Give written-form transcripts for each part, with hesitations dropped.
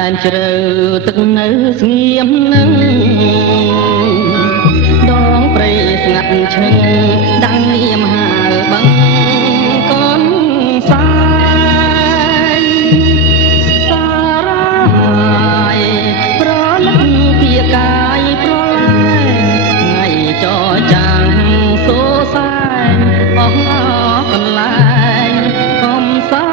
ែនជ្រៅទឹកនៅស្ងៀមនឹងដងព្រៃស្ងាត់ឈឹងដាំងនាមហៅបឹងកូនសាយសារ៉ាយប្រលឹងពីកាយប្រឡាយថ្ងៃចរចាំងសូសែនអស់កន្លែងកំសា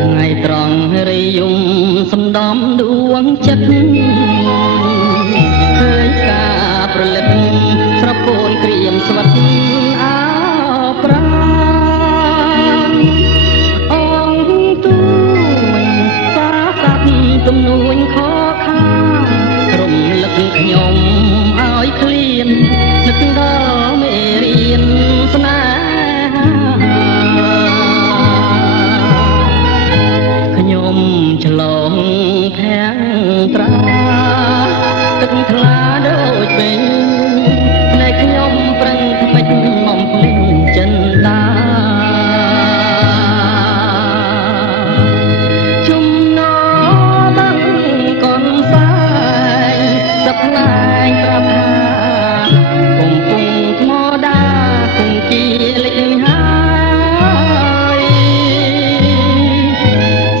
ថ្ងៃត្រង់រីយំសំដំដួងចិត្តឃើញការប្រលឹកស្រពូនក្រៀមស្វិតអោប្រាណអង្គទូមិនសាសាប់ទំនួញខខារំលឹកខ្ញុំឲ្យឃ្លាននឹកដល់មេរៀនស្នេហាខ្ញុំឆ្លងភាំងត្រាទឹកថ្លាដូចពេញភ្នែកខ្ញុំប្រឹងថ្មិចបំភ្លេចចិនតាជំនបឹងកូនសាយសប្លែងប្រាប់ថាកំពុងថ្មដាគង្គាលេចហើយ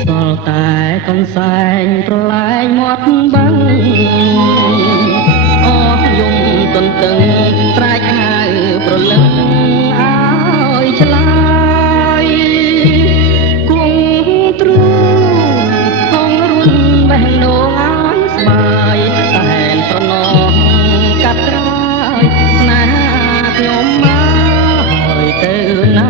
សល់តែកូនសែងប្រឡាយមាត់បឹងអស់យំទន្ទឹងត្រែកហៅប្រលឹងឲ្យឆ្លើយគង់ទ្រូងហងរុនបេះដូងឲ្យស្បាយសែនប្រណងកាត់ក្រោយស្នេហាខ្ញុំមកហើយទៅណា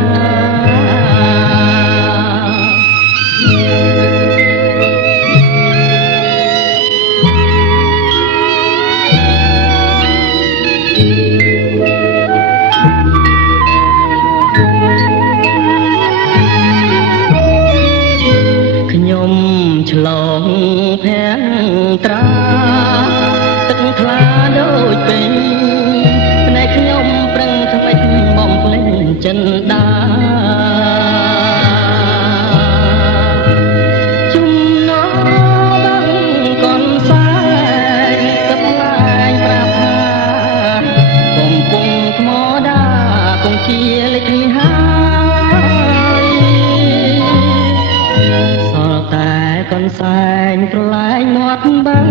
ខ្ញុំឆ្លងភាំងត្រាទឹកថ្លាដូចពេញភ្នែកខ្ញុំប្រឹងថ្មិចបំភ្លេចចិនដាជំនបឹងកូនសែងសប្លែងប្រាប់ថាកំពុងថ្មដាគង្គាលេចហើយសល់តែកូនសែងប្រឡាយមាត់បឹង